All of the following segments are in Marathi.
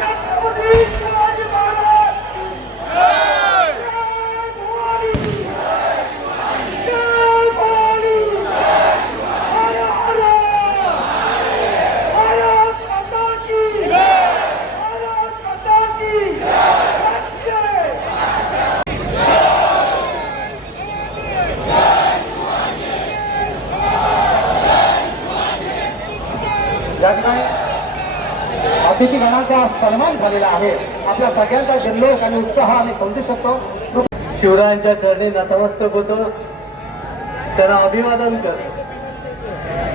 छत्रपती शिवाजी महाराज की जय भवानी जय भवानी हर हर भारत माता की भारत माता की जय या ठिकाणी अतिथीगणांचा सन्मान झालेला आहे. आपल्या सगळ्यांचा जल्लोष आणि उत्साह आम्ही समजू शकतो. शिवरायांच्या चरणी नतमस्तक होतो. त्यांना अभिवादन कर.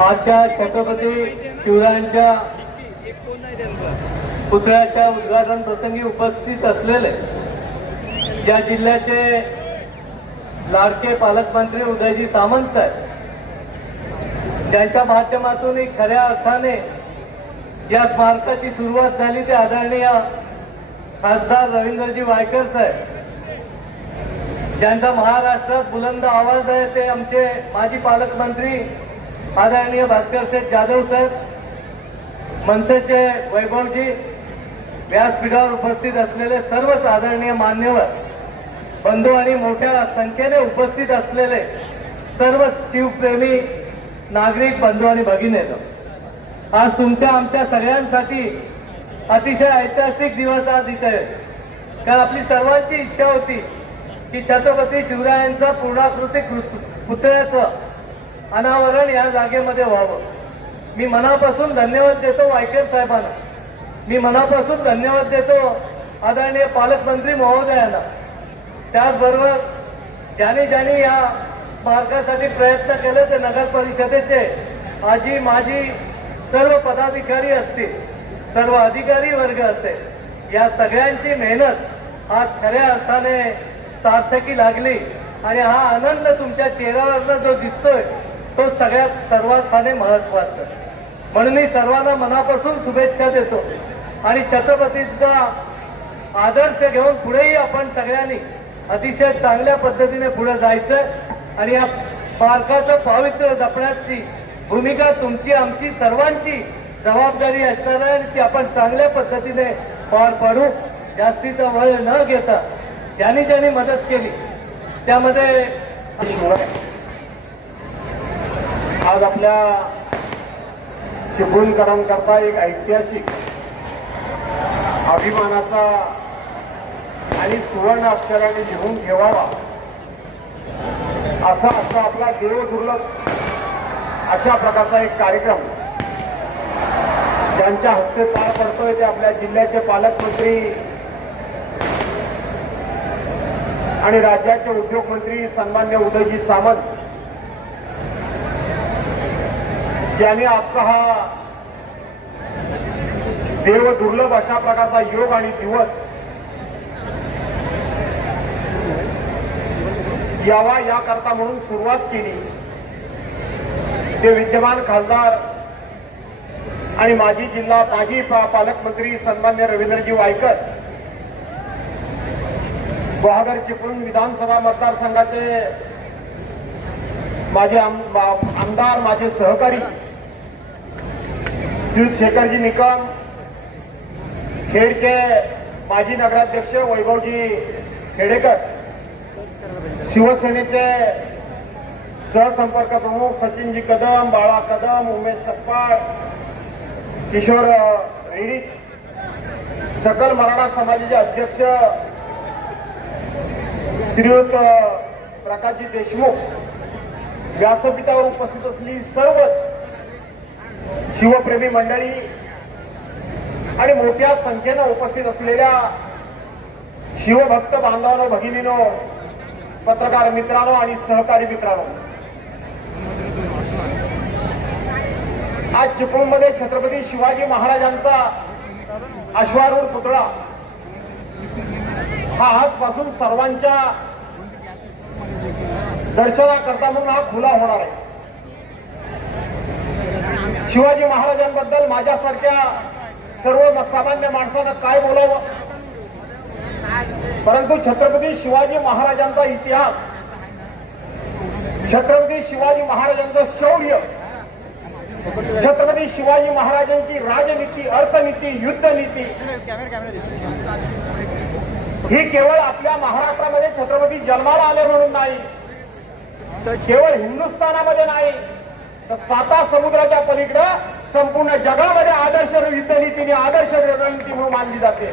आजच्या छत्रपती शिवरायांच्या पुतळ्याच्या उद्घाटन प्रसंगी उपस्थित असलेले या जिल्ह्याचे लाडके पालकमंत्री उदयजी सामंत साहेब ज्यांच्या माध्यमातून एक खऱ्या अर्थाने या स्मारकाची सुरुवात झाली ते आदरणीय खासदार रवींद्रजी वायकर साहेब. ज्यांचा महाराष्ट्रात बुलंद आवाज आहे ते आमचे माजी पालकमंत्री आदरणीय भास्कर शेठ जाधव साहेब मनसेचे वैभवजी व्यासपीठावर उपस्थित असलेले सर्वच आदरणीय मान्यवर बंधू आणि मोठ्या संख्येने उपस्थित असलेले सर्व शिवप्रेमी नागरिक बंधू आणि भगिनीनो. आज तुमच्या आमच्या सगळ्यांसाठी अतिशय ऐतिहासिक दिवस आज इथे आहे. कारण आपली सर्वांची इच्छा होती की छत्रपती शिवरायांचा पूर्णाकृती पुतळ्याचं अनावरण या जागेमध्ये व्हावं. मी मनापासून धन्यवाद देतो वायकर साहेबांना. मी मनापासून धन्यवाद देतो आदरणीय पालकमंत्री महोदयांना. त्याचबरोबर ज्याने ज्याने या मार्गासाठी प्रयत्न केले ते नगर परिषदेचे आजी माजी सर्व पदाधिकारी असतील सर्व अधिकारी वर्ग असेल या सगळ्यांची मेहनत आज खऱ्या अर्थाने सार्थकी लागली आणि हा आनंद तुमच्या चेहऱ्यावरचा जो दिसतोय तो सगळ्यात सर्वार्थाने फाने महत्त्वाचा म्हणून मी सर्वांना मनापासून शुभेच्छा देतो आणि छत्रपतींचा आदर्श घेऊन पुढेही आपण सगळ्यांनी अतिशय चांगल्या पद्धतीने पुढे जायचं आणि या पार्काचं पावित्र्य जपण्याची भूमिका तुमची आमची सर्वांची जबाबदारी असणार आहे आणि ती आपण चांगल्या पद्धतीने पार पाडू. जास्तीचा वेळ न घेता ज्यांनी ज्यांनी मदत केली त्यामध्ये आज आपल्या चिपळूणकरांकरता एक ऐतिहासिक अभिमानाचा आणि सुवर्ण अक्षराने लिहून ठेवावा असा असा आपला देवदुर्लभ अशा प्रकारचा एक कार्यक्रम ज्यांच्या हस्ते पार पडतोय ते आपल्या जिल्ह्याचे पालकमंत्री आणि राज्याचे उद्योगमंत्री सन्मान्य उदयजी सामंत ज्याने आजचा हा देव दुर्लभ अशा प्रकारचा योग आणि दिवस यावा याकरता म्हणून सुरुवात केली. ते विद्यमान खासदार आणि माजी जिल्हा माजी पालकमंत्री सन्मान्य रवींद्रजी वायकर बहादर चिपळूण विधानसभा मतदारसंघाचे माझे आम- आमदार माझे सहकारी श्री शेखरजी निकम खेडचे माजी नगराध्यक्ष वैभवजी खेडेकर शिवसेनेचे सहसंपर्क प्रमुख सचिनजी कदम बाळा कदम उमेश सप्पाळ किशोर रेडी सकल मराठा समाजाचे अध्यक्ष श्रीयुत प्रकाशजी देशमुख व्यासपीठावर उपस्थित असलेली सर्व शिवप्रेमी मंडळी आणि मोठ्या संख्येनं उपस्थित असलेल्या शिवभक्त बांधवानो भगिनीनो पत्रकार मित्रांनो आणि सहकारी मित्रांनो आज चिपळूणमध्ये छत्रपती शिवाजी महाराजांचा अश्वारूढ पुतळा. हा आजपासून सर्वांच्या दर्शनाकरता म्हणून हा खुला होणार आहे. शिवाजी महाराजांबद्दल माझ्यासारख्या सर्व सामान्य माणसानं काय बोलावं? परंतु छत्रपती शिवाजी महाराजांचा इतिहास छत्रपती शिवाजी महाराजांचं शौर्य. छत्रपती शिवाजी महाराजांची राजनीती अर्थनीती युद्धनीती. ही केवळ आपल्या महाराष्ट्रामध्ये छत्रपती जन्माला आले म्हणून नाही. केवळ हिंदुस्थानामध्ये नाही. तर साता समुद्राच्या पलीकडं संपूर्ण जगामध्ये आदर्श युद्धनीतीने आदर्श रणनीती म्हणून मानली जाते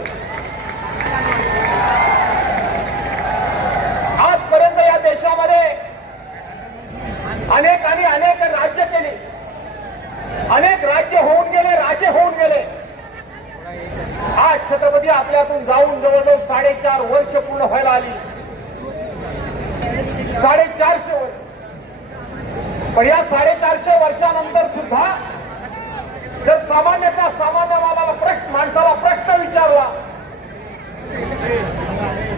आजपर्यंत या देशामध्ये अनेकांनी अनेक राज्य केली अनेक राज्य होऊन गेले राजे होऊन गेले आज छत्रपती आपल्यातून जाऊन जवळजवळ साडेचार वर्ष पूर्ण व्हायला आली. साडेचारशे वर्ष. पण या साडेचारशे वर्षानंतर सुद्धा जर सामान्यतः सामान्य मानाला प्रश्न माणसाला प्रश्न विचारला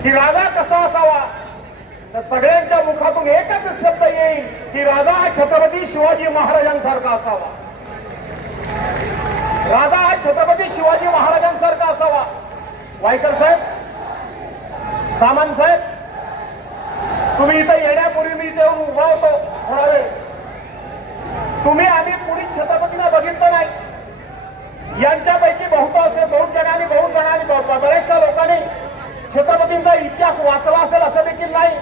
की राजा कसा असावा? तर सगळ्यांच्या मुखातून एकच शब्द येईल की राजा हा छत्रपती शिवाजी महाराजांसारखा असावा. राजा हा छत्रपती शिवाजी महाराजांसारखा असावा. वायकर सामंत साहेब तुम्ही इथं येण्यापूर्वी मी इथे उभा होतो थोडा वेळ तुम्ही आम्ही पुढील छत्रपतीला बघितलं नाही. यांच्यापैकी बहुतांश बहुत जणांनी बहुत जणांनी बऱ्याचशा लोकांनी छत्रपतींचा इतिहास वाचला असेल असं देखील नाही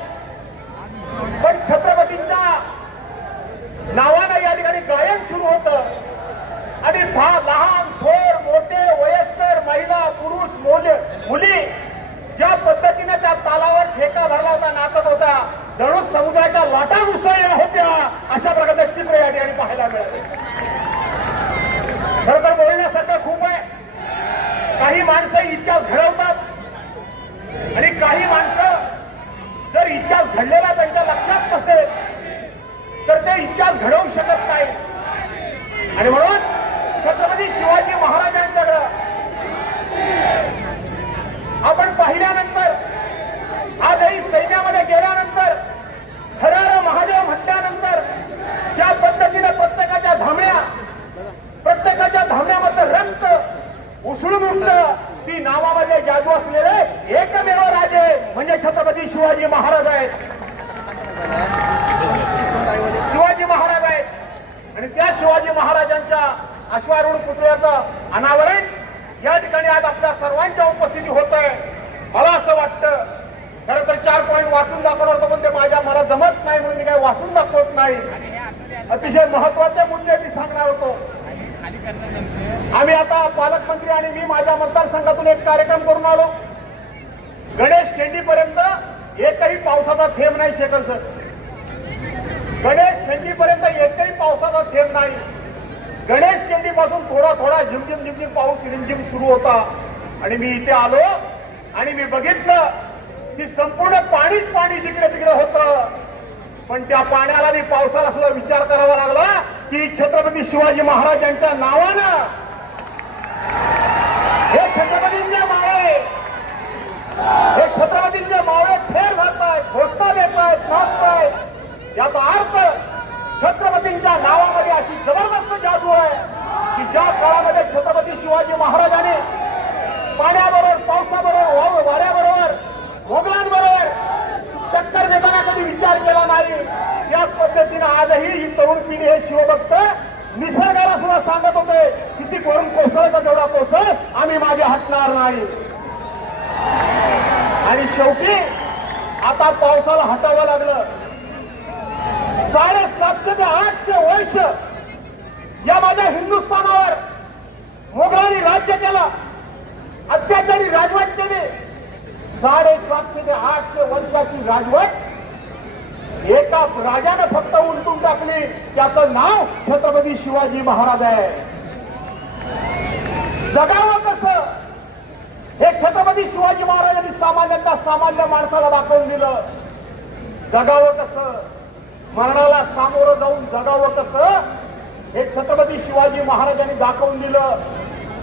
पण छत्रपतींच्या नावानं या ठिकाणी गायन सुरू होतं आणि दहा लहान थोर मोठे वयस्कर महिला पुरुष मोले मुली ज्या पद्धतीने त्या तालावर ठेका भरला होता नाचत होता जणू समुदायाच्या लाटा उसळल्या होत्या अशा प्रकारचं चित्र या ठिकाणी पाहायला मिळाले. खरं तर बोलण्यासारखं खूप आहे. काही माणसं इतिहास घडवतात आणि काही माणसं जर इतिहास घडलेला त्यांच्या लक्षात नसेल तर ते इतिहास घडवू शकत नाही आणि म्हणून छत्रपती शिवाजी महाराजांच्याकडं आपण पाहिल्यानंतर आजही सैन्यामध्ये गेल्यानंतर हरार महादेव म्हटल्यानंतर ज्या पद्धतीने प्रत्येकाच्या धामण्या प्रत्येकाच्या धामण्यामध्ये रक्त उसळून उठलं ती नावामध्ये जादू असलेले एकमेव राजे म्हणजे छत्रपती शिवाजी महाराज आहेत. शिवाजी महाराज आहेत. आणि त्या शिवाजी महाराजांच्या अश्वारूढ पुतळ्याचं अनावरण या ठिकाणी आज आपल्या सर्वांच्या उपस्थिती होत आहे मला असं वाटतं खरं तर चार पॉईंट वाचून दाखवणार होतो पण ते माझ्या मला जमत नाही म्हणून मी काही वाचून दाखवत नाही. अतिशय महत्त्वाचे मुद्दे मी सांगणार होतो. आम्ही आता पालकमंत्री आणि मी माझ्या मतदारसंघातून एक कार्यक्रम करून आलो. गणेश खेंडीपर्यंत एकही पावसाचा थेंब नाही शेखर सर. गणेश खेंडीपर्यंत एकही पावसाचा थेंब नाही. गणेश खेंडी पासून थोडा थोडा झिमझिम झिमझिम पाऊस रिमझिम सुरू होता. आणि मी इथे आलो आणि मी बघितलं की संपूर्ण पाणीच पाणी जिकडे तिकडे होतं. पण त्या पाण्याला आणि पावसाला सुद्धा विचार करावा लागला की छत्रपती शिवाजी महाराज यांच्या नावानं हे छत्रपतींचे मावळे हे छत्रपतींचे मावळे फेर घालतायत घोषणा देत आहेत नाचतायत याचा अर्थ छत्रपतींच्या नावामध्ये अशी जबरदस्त जादू आहे की ज्या काळामध्ये छत्रपती शिवाजी महाराजांनी पाण्याबरोबर पावसाबरोबर वाऱ्याबरोबर टक्कर देताना कधी विचार केला नाही. त्याच पद्धतीनं आजही ही तरुण पिढी हे शिवभक्त निसर्गाला सुद्धा सांगत होते किती करून कोसळता तेवढा कोसळ आम्ही मागे हटणार नाही. आणि शेवटी आता पावसाला हटावं लागलं. साडेसातशे ते आठशे वर्ष या माझ्या हिंदुस्थानावर मोगलांनी राज्य केलं. अत्याचारी राजवट केली साडेसातशे ते आठशे वर्षाची राजवट. एका राजानं फक्त उलटून टाकली. त्याचं नाव छत्रपती शिवाजी महाराज आहे. जगावं कसं? हे छत्रपती शिवाजी महाराजांनी सामान्यतः सामान्य माणसाला दाखवून दिलं. जगावं कसं? मरणाला सामोरं जाऊन जगावं कसं? हे छत्रपती शिवाजी महाराजांनी दाखवून दिलं.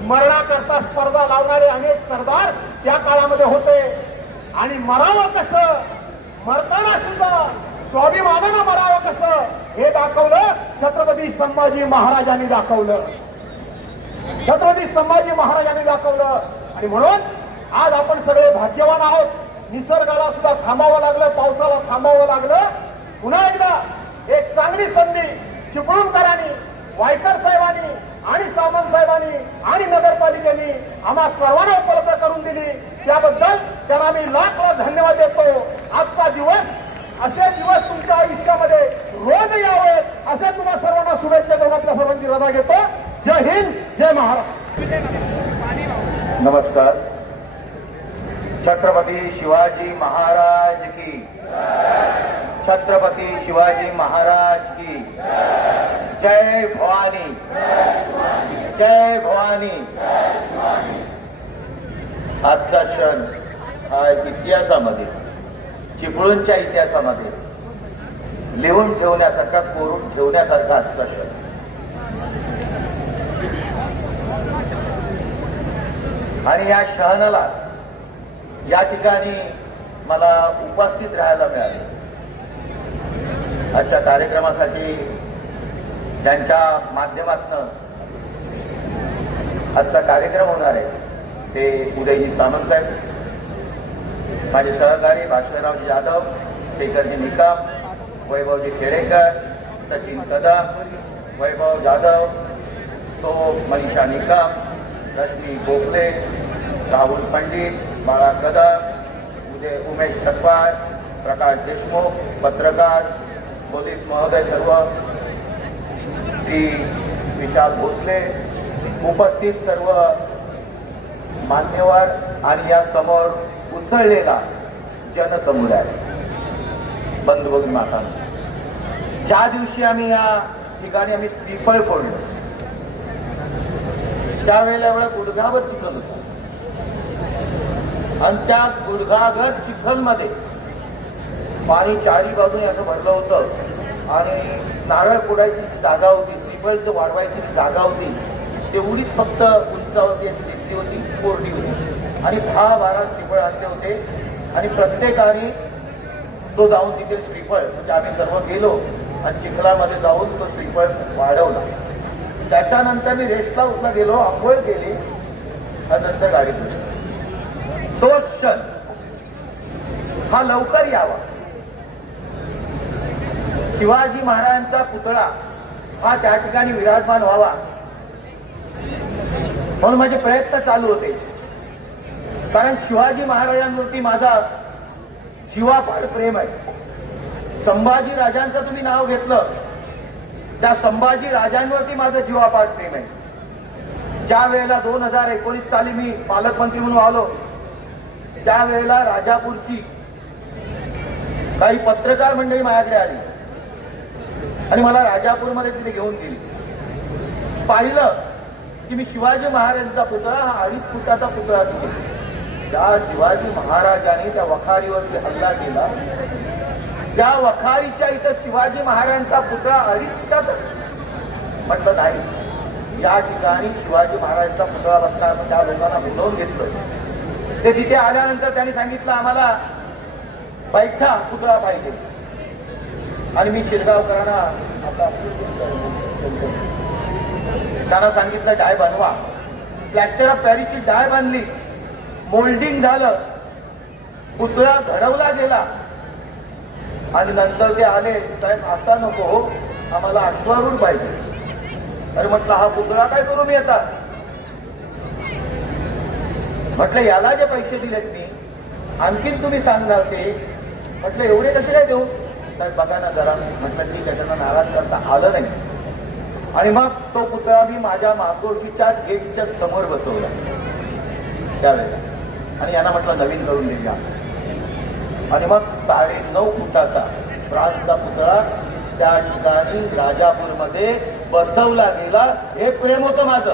मरणाकरता स्पर्धा लावणारे अनेक सरदार त्या काळामध्ये होते. आणि मरावं कसं? मरताना सुद्धा स्वाभिमानानं मरावं कसं? हे दाखवलं छत्रपती संभाजी महाराजांनी दाखवलं. छत्रपती संभाजी महाराजांनी दाखवलं. आणि म्हणून आज आपण सगळे भाग्यवान आहोत. निसर्गाला सुद्धा थांबावं लागलं पावसाला थांबावं लागलं. पुन्हा एकदा एक चांगली संधी चिपळूणकरांनी वायकर साहेबांनी आणि सामंत साहेबांनी आणि नगरपालिकेने आम्हा सर्वांना उपलब्ध करून दिली. त्याबद्दल त्यांना मी लाख लाख धन्यवाद देतो. आजचा दिवस असे दिवस तुमच्या आयुष्यामध्ये रोज यावेत असे तुम्हा सर्वांना शुभेच्छा देऊन आपल्या सर्वांची रजा घेतो. जय हिंद जय महाराष्ट्र. नमस्कार. छत्रपती शिवाजी महाराज की छत्रपती शिवाजी महाराज की जय भवानी जय भवानी. आजचा क्षण हा एक इतिहासामध्ये चिपळूणच्या इतिहासामध्ये लिहून ठेवण्यासारखा कोरून ठेवण्यासारखा आजचा क्षण. आणि या शहनाला या ठिकाणी मला उपस्थित राहायला मिळाले. आजच्या कार्यक्रमासाठी त्यांच्या माध्यमातनं आजचा कार्यक्रम होणार आहे. ते उदयजी सामंत साहेब माझे सहकारी भास्कररावजी जाधव शेखरजी निकम वैभवजी खेडेकर सचिन कदम वैभव जाधव तो मनीषा निकम रश्मी गोखले राहुल पंडित बाळा कदम म्हणजे उमेश ठकवार प्रकाश देशमुख पत्रकार पोलीस महोदय सर्व श्री विशाल भोसले उपस्थित सर्व मान्यवर आणि या समोर उसळलेला जनसमुदाय. बंधू माता ज्या दिवशी आम्ही या ठिकाणी आम्ही श्रीफळ फोडलो त्यावेळेला एवढा गुडघावर चुकत होतो. आणि त्या गुडघागर चिखलमध्ये पाणी चारी बाजूने असं भरलं होतं. आणि नारळ फोडायची जी जागा होती श्रीफळचं वाढवायची जी जागा होती तेवढीच फक्त उंचावरती अशी दिसली होती कोरडी होती. आणि दहा बारा श्रीफळ आणले होते. आणि प्रत्येकाने तो जाऊन तिथे श्रीफळ म्हणजे आम्ही सर्व गेलो आणि चिखलामध्ये जाऊन तो श्रीफळ वाढवला. त्याच्यानंतर मी रेस्ट हाऊसला गेलो आंघोळ केली आणि नंतर गाडी तोच क्षण हा लवकर यावा. शिवाजी महाराजांचा पुतळा हा त्या ठिकाणी विराजमान व्हावा. म्हणून माझे प्रयत्न चालू होते. कारण शिवाजी महाराजांवरती माझा जीवापाड प्रेम आहे. संभाजी राजांचं तुम्ही नाव घेतलं त्या संभाजी राजांवरती माझं जीवापाड प्रेम आहे. ज्या वेळेला दोन हजार एकोणीस साली मी पालकमंत्री म्हणून आलो त्यावेळेला राजापूरची काही पत्रकार मंडळी माझ्याकडे आली आणि मला राजापूरमध्ये तिथे घेऊन गेली. पाहिलं की मी शिवाजी महाराजांचा पुतळा हा अडीच फुटाचा पुतळा तिथे त्या शिवाजी महाराजांनी त्या वखारीवरती हल्ला केला. त्या वखारीच्या इथं शिवाजी महाराजांचा पुतळा अडीच फुटाचा म्हटलं नाही. या ठिकाणी शिवाजी महाराजांचा पुतळा बसला. त्या लोकांना बोलवून घेतलं. ते तिथे आल्यानंतर त्यांनी सांगितलं आम्हाला पैठा पुतळा पाहिजे. आणि मी शिरगावकरांना आता त्यांना सांगितलं डाय बनवा. प्लॅस्टर ऑफ पॅरिसची डाय बांधली. मोल्डिंग झालं. पुतळा घडवला गेला. आणि नंतर ते आले साहेब असा नको हो. आम्हाला अश्वारूढ पाहिजे. अरे म्हटलं हा पुतळा काय करू मी आता म्हटलं याला जे पैसे दिलेत मी आणखीन तुम्ही सांगणार ते? म्हटलं एवढे कसे काय देऊ? तर बघा ना जरा. म्हटलं ठीक आहे त्यांना नाराज करता आलं नाही. आणि मग तो पुतळा मी माझ्या मागोटीच्या गेटच्या समोर बसवला. त्यावेळेला. आणि यांना म्हटलं नवीन करून देऊया. आणि मग साडे नऊ फुटाचा फ्रान्सचा पुतळा त्या ठिकाणी राजापूरमध्ये बसवला गेला. हे प्रेम होतं माझं.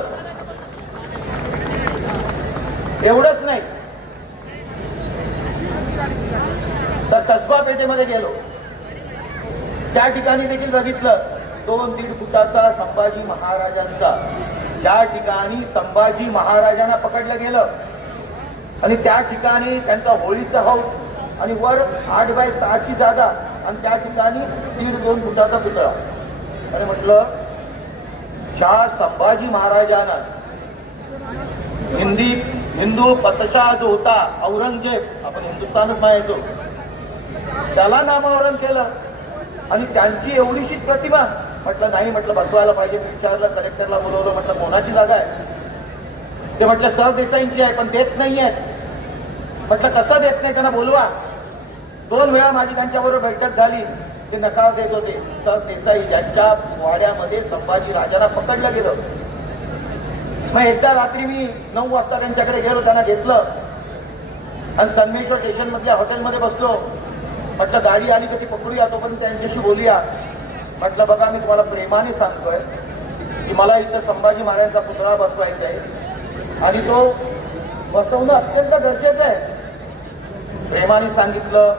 एवढंच नाही. तर कसबा पेठेमध्ये गेलो. त्या ठिकाणी देखील बघितलं दोन दीड फुटाचा संभाजी महाराजांचा. त्या ठिकाणी संभाजी महाराजांना पकडलं गेलं. आणि त्या ठिकाणी त्यांचा होळीचा हौस आणि वर आठ बाय सहाची जागा आणि त्या ठिकाणी दीड दोन फुटाचा पुतळा. आणि म्हटलं ज्या संभाजी महाराजांना हिंदी हिंदू पतशाह जो होता औरंगजेब आपण हिंदुस्थानच म्हणायचो त्याला नामावरण केलं. आणि त्यांची एवढीशी प्रतिभा म्हटलं नाही म्हटलं बसवायला पाहिजे. मी विचारलं कलेक्टरला बोलवलं म्हटलं कोणाची जागा आहे? ते म्हटलं सरदेसाईंची आहे पण देत नाही आहेत. म्हटलं कसं देत नाही? त्यांना बोलवा. दोन वेळा माझी त्यांच्याबरोबर बैठक झाली. ते नकार देत होते. सरदेसाई देसाई ज्यांच्या वाड्यामध्ये संभाजी राजाला पकडलं गेलं. मग एकदा रात्री मी नऊ वाजता त्यांच्याकडे गेलो त्यांना घेतलं. आणि सन्मेश्वर स्टेशन मधल्या हॉटेलमध्ये बसलो. म्हटलं गाडी आली तर ती पकडूया पण त्यांच्याशी बोलूया. म्हटलं बघा मी तुम्हाला प्रेमाने सांगतोय की मला इथं संभाजी महाराजांचा पुतळा बसवायचा आहे. आणि तो बसवणं अत्यंत गरजेचं आहे. प्रेमाने सांगितलं.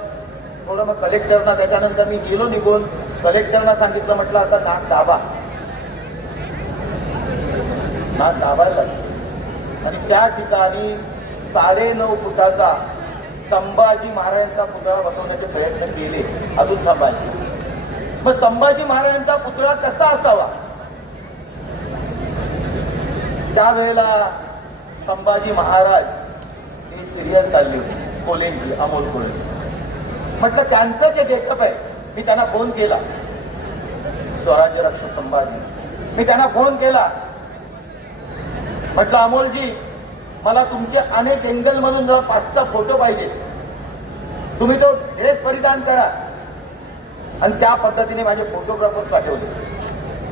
थोडं मग कलेक्टरना त्याच्यानंतर मी गेलो निघून. कलेक्टरना सांगितलं म्हटलं आता नाक दाबा. हा दाबायला लागतो आणि त्या ठिकाणी साडे नऊ फुटाचा संभाजी महाराजांचा पुतळा बसवण्याचे प्रयत्न केले. अजून थांबायचे मग संभाजी महाराजांचा पुतळा कसा असावा? त्यावेळेला संभाजी महाराज ही सिरियल चालली होती. कोलेंची अमोल कोले म्हटलं त्यांचं जे गेटअप आहे मी त्यांना फोन केला. स्वराज्य रक्षक संभाजी. मी त्यांना फोन केला. म्हटलं अमोलजी मला तुमचे अनेक एंगल मधून जरा पाच सहा फोटो पाहिजे. तुम्ही तो ड्रेस परिधान करा. आणि त्या पद्धतीने माझे फोटोग्राफर पाठवले.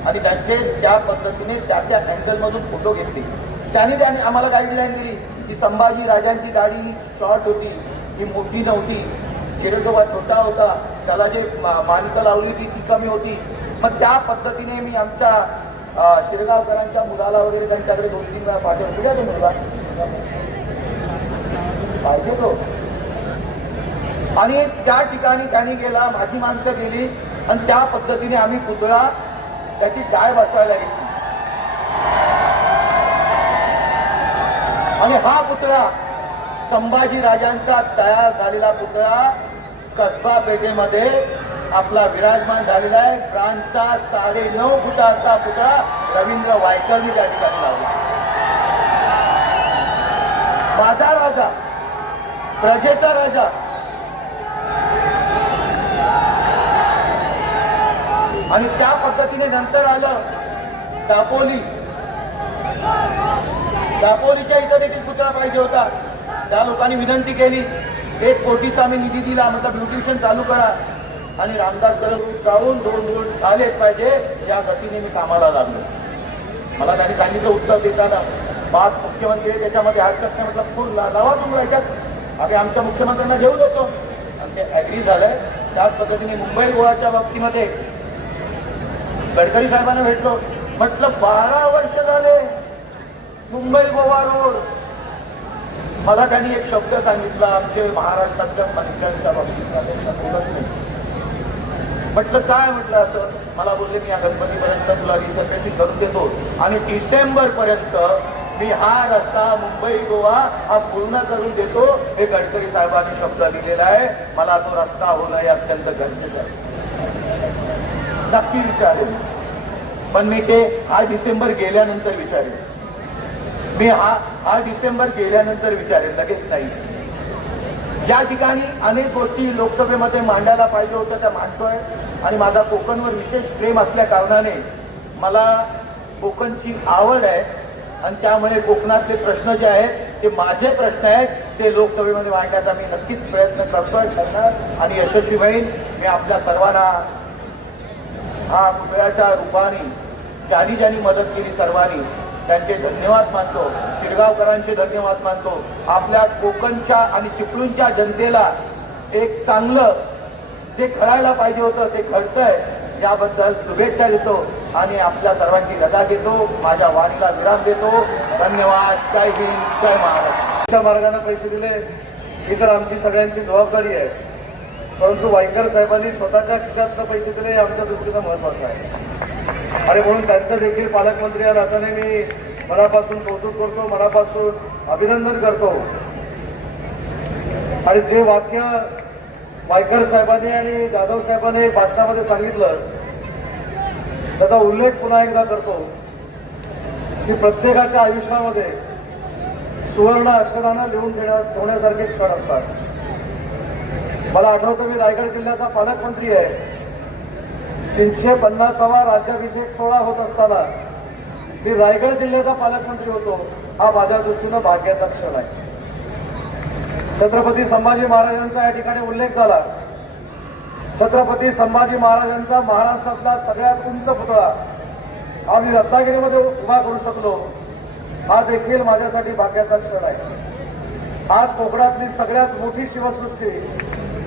आणि त्यांचे त्या पद्धतीने त्या त्या अँगल मधून फोटो घेतले. त्याने त्याने आम्हाला गाईडलाईन दिली की संभाजी राजांची गाडी शॉर्ट होती. ही मोठी नव्हती. शिरजोबा छोटा होता. त्याला जे मा- मानकं लावली होती ती कमी होती. मग त्या पद्धतीने मी आमच्या शिरगावकरांच्या मुलाला वगैरे त्यांच्याकडे दोन तीन वेळा पाठवतो कुठे तो मुलगा? पाहिजे तो. आणि त्या ठिकाणी त्यांनी गेला माझी माणसं गेली आणि त्या पद्धतीने आम्ही पुतळा त्याची डाळ बसवायला घेतली. आणि हा पुतळा संभाजी राजांचा तयार झालेला पुतळा कसबा पेठेमध्ये आपला विराजमान झालेला आहे. फ्रान्सचा साडे नऊ फुटाचा पुतळा रवींद्र वायकरनी त्या ठिकाणी लावला. माझा राजा प्रजेचा राजा. आणि त्या पद्धतीने नंतर आलं दापोली. दापोलीच्या इथं देखील पुतळा पाहिजे होता. त्या लोकांनी विनंती केली एक कोटीचा आम्ही निधी दिला म्हटलं ब्युटिशियन चालू करा. आणि रामदास कदम जाऊन दोन दोन झालेच पाहिजे या गतीने मी कामाला लागलो. मला त्यांनी सांगितलं उत्तर देताना पाच मुख्यमंत्री आहे, त्याच्यामध्ये हरकत नाही म्हटलं फुल लावा तुम्ही याच्यात. आम्ही आमच्या मुख्यमंत्र्यांना घेऊन होतो. आणि ते ऍग्री झालंय त्याच पद्धतीने मुंबई गोव्याच्या बाबतीमध्ये गडकरी साहेबांना भेटलो. म्हटलं बारा वर्ष झाले मुंबई गोवा रोड. मला त्यांनी एक शब्द सांगितला आमचे महाराष्ट्रातल्या मंत्र्यांच्या बाबतीत नाही. म्हटलं काय म्हटलं असं? मला बोलले मी या गणपतीपर्यंत तुला रिसर्वेशन करून देतो आणि डिसेंबर पर्यंत मी हा रस्ता मुंबई गोवा हा पूर्ण करून देतो. हे गडकरी साहेबांनी शब्द दिलेला आहे. मला तो रस्ता होणं हे अत्यंत गरजेचं आहे. नक्की विचारेल पण मी ते हा डिसेंबर गेल्यानंतर विचारेल मी हा हा डिसेंबर गेल्यानंतर विचारेल लगेच नाही. ज्या ठिकाणी अनेक गोष्टी लोकसभेमध्ये मांडायला पाहिजे होत्या त्या मांडतोय. आणि माझा कोकणवर विशेष प्रेम असल्या कारणाने मला कोकणची आवड आहे. आणि त्यामुळे कोकणातले प्रश्न जे आहेत ते माझे प्रश्न आहेत ते लोकसभेमध्ये मांडण्याचा मी नक्कीच प्रयत्न करतोय करणार आणि यशस्वी होईल मी आपल्या सर्वांना हा पुतळ्याच्या रूपाने ज्यांनी ज्यांनी मदत केली सर्वांनी त्यांचे धन्यवाद मानतो. शिरगावकरांचे धन्यवाद मानतो. आपल्या कोकणच्या आणि चिपळूणच्या जनतेला एक चांगलं जे घडायला पाहिजे होतं ते घडतंय याबद्दल शुभेच्छा देतो आणि आपल्या सर्वांची रजा घेतो माझ्या वाणीला विराम देतो. धन्यवाद. जय हिंद. जय महाराष्ट्र. मार्गाने पैसे दिले. ही तर आमची सगळ्यांची जबाबदारी आहे. परंतु वायकर साहेबांनी स्वतःच्या खिशातनं पैसे दिले हे आमच्या दृष्टीनं महत्वाचं आहे. आणि म्हणून त्यांचं देखील पालकमंत्री या नात्याने मी मनापासून कौतुक करतो मनापासून अभिनंदन करतो. आणि जे वाक्य वायकर साहेबांनी आणि जाधव साहेबांनी भाषणामध्ये सांगितलं त्याचा उल्लेख पुन्हा एकदा करतो की प्रत्येकाच्या आयुष्यामध्ये सुवर्ण अक्षरानं लिहून घेण्या ठेवण्यासारखे क्षण असतात. मला आठवतं मी रायगड जिल्ह्याचा पालकमंत्री आहे. तीनशे पन्नासावा राज्याभिषेक सोहळा होत असताना मी रायगड जिल्ह्याचा पालकमंत्री होतो. हा माझ्या दृष्टीनं भाग्याचा क्षण आहे. छत्रपती संभाजी महाराजांचा या ठिकाणी उल्लेख झाला. छत्रपती संभाजी महाराजांचा महाराष्ट्रातला सगळ्यात उंच पुतळा आम्ही रत्नागिरीमध्ये उभा करू शकलो. हा देखील माझ्यासाठी भाग्याचा क्षण आहे. आज कोकणातली सगळ्यात मोठी शिवसृष्टी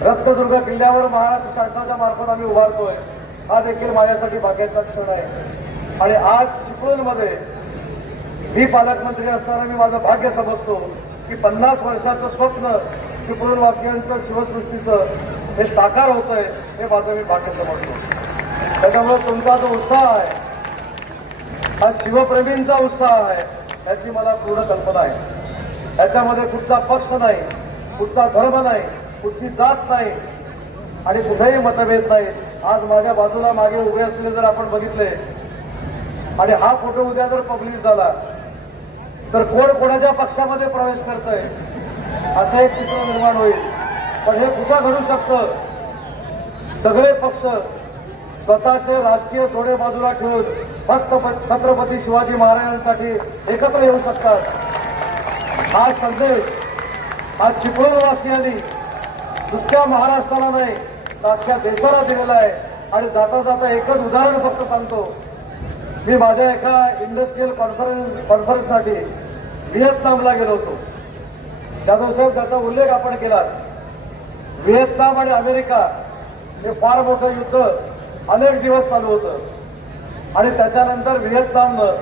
रत्नदुर्ग किल्ल्यावर महाराष्ट्र शासनाच्या मार्फत आम्ही उभारतोय. हा देखील माझ्यासाठी भाग्याचा क्षण आहे. आणि आज चिपळूणमध्ये मी पालकमंत्री असताना मी माझं भाग्य समजतो की पन्नास वर्षाचं स्वप्न चिपळूणवासियांचं शिवसृष्टीचं हे साकार होतंय हे माझं मी भाग्य समजतो. त्याच्यामुळे तुमचा जो उत्साह आहे हा शिवप्रेमींचा उत्साह आहे याची मला पूर्ण कल्पना आहे. याच्यामध्ये कुठचा पक्ष नाही कुठचा धर्म नाही कुठची जात नाही आणि कुठेही मतभेद नाही. आज माझ्या बाजूला मागे उभे असलेले जर आपण बघितले आणि हा फोटो उद्या जर पब्लिश झाला तर कोण कोणाच्या पक्षामध्ये प्रवेश करतंय? असं एक चित्र निर्माण होईल. पण हे कुठं घडू शकतं? सगळे पक्ष स्वतःचे राजकीय थोडे बाजूला ठेवून फक्त प- छत्रपती शिवाजी महाराजांसाठी एकत्र येऊ शकतात. हा संदेश आज चिपळूणवासियांनी दुसऱ्या महाराष्ट्राला नाही अख्ख्या देशाला दिलेला आहे. आणि जाता जाता एकच उदाहरण फक्त सांगतो. मी माझ्या एका इंडस्ट्रीयल कॉन्फरन्स कॉन्फरन्ससाठी व्हिएतनामला गेलो होतो. जाधव साहेब त्याचा उल्लेख आपण केला. व्हिएतनाम आणि अमेरिका हे फार मोठं युद्ध अनेक दिवस चालू होतं. आणि त्याच्यानंतर व्हिएतनामनं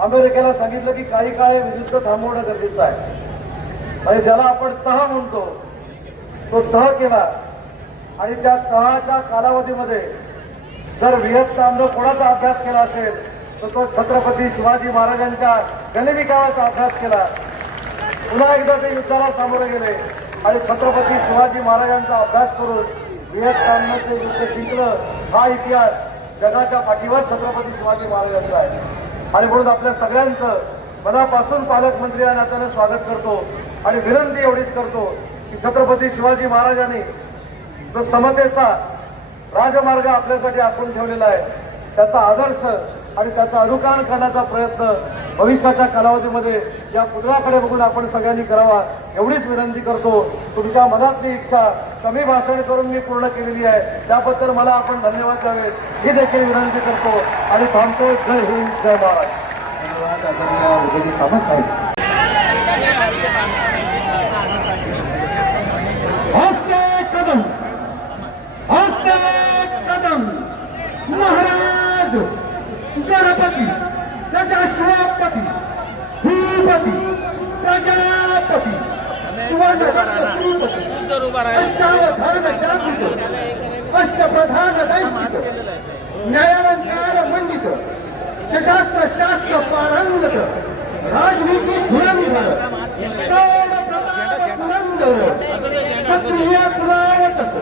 अमेरिकेला सांगितलं की काही काळ युद्ध थांबवणं गरजेचं आहे. आणि ज्याला आपण तह म्हणतो तो तह केला. आणि त्या सहाच्या कालावधीमध्ये जर व्हिएतनामनं कोणाचा अभ्यास केला असेल तर तो छत्रपती शिवाजी महाराजांच्या गणविकावाचा अभ्यास केला. पुन्हा एकदा ते युद्धाला सामोरे गेले आणि छत्रपती शिवाजी महाराजांचा अभ्यास करून व्हिएतनामनं ते युद्ध जिंकलं. हा इतिहास जगाच्या पाठीवर छत्रपती शिवाजी महाराजांचा आहे. आणि म्हणून आपल्या सगळ्यांचं मनापासून पालकमंत्री या नात्यानं स्वागत करतो आणि विनंती एवढीच करतो की छत्रपती शिवाजी महाराजांनी जो समतेचा राजमार्ग आपल्यासाठी आखून ठेवलेला आहे त्याचा आदर्श आणि त्याचा अनुकरण करण्याचा प्रयत्न भविष्याच्या कालावधीमध्ये या पुतळ्याकडे बघून आपण सगळ्यांनी करावा एवढीच विनंती करतो. तुमच्या मनातली इच्छा कमी भाषण करून मी पूर्ण केलेली आहे. त्याबद्दल मला आपण धन्यवाद द्यावे ही देखील विनंती करतो. आणि थांबतो. जय हिंद जय महाराज धन्यवाद. आदरणीय उदयजी साहेब हस्ते कदम हस्ते कदम महाराज गणपती त्याच्या भूपती प्रजापती अष्टावधान जागृत अष्टप्रधान दैशिक न्यायालंकार मंडित शशास्त्र शास्त्र पारंगत राजनीती धुरंधर प्रौढ प्रताप पुरंदर क्षत्रिय कुलावतस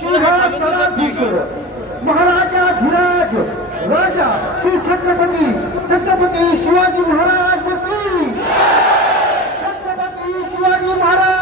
सिंहासनाधीश्वर महाराजा धीराज राजा श्री छत्रपती छत्रपती शिवाजी महाराज की छत्रपती शिवाजी महाराज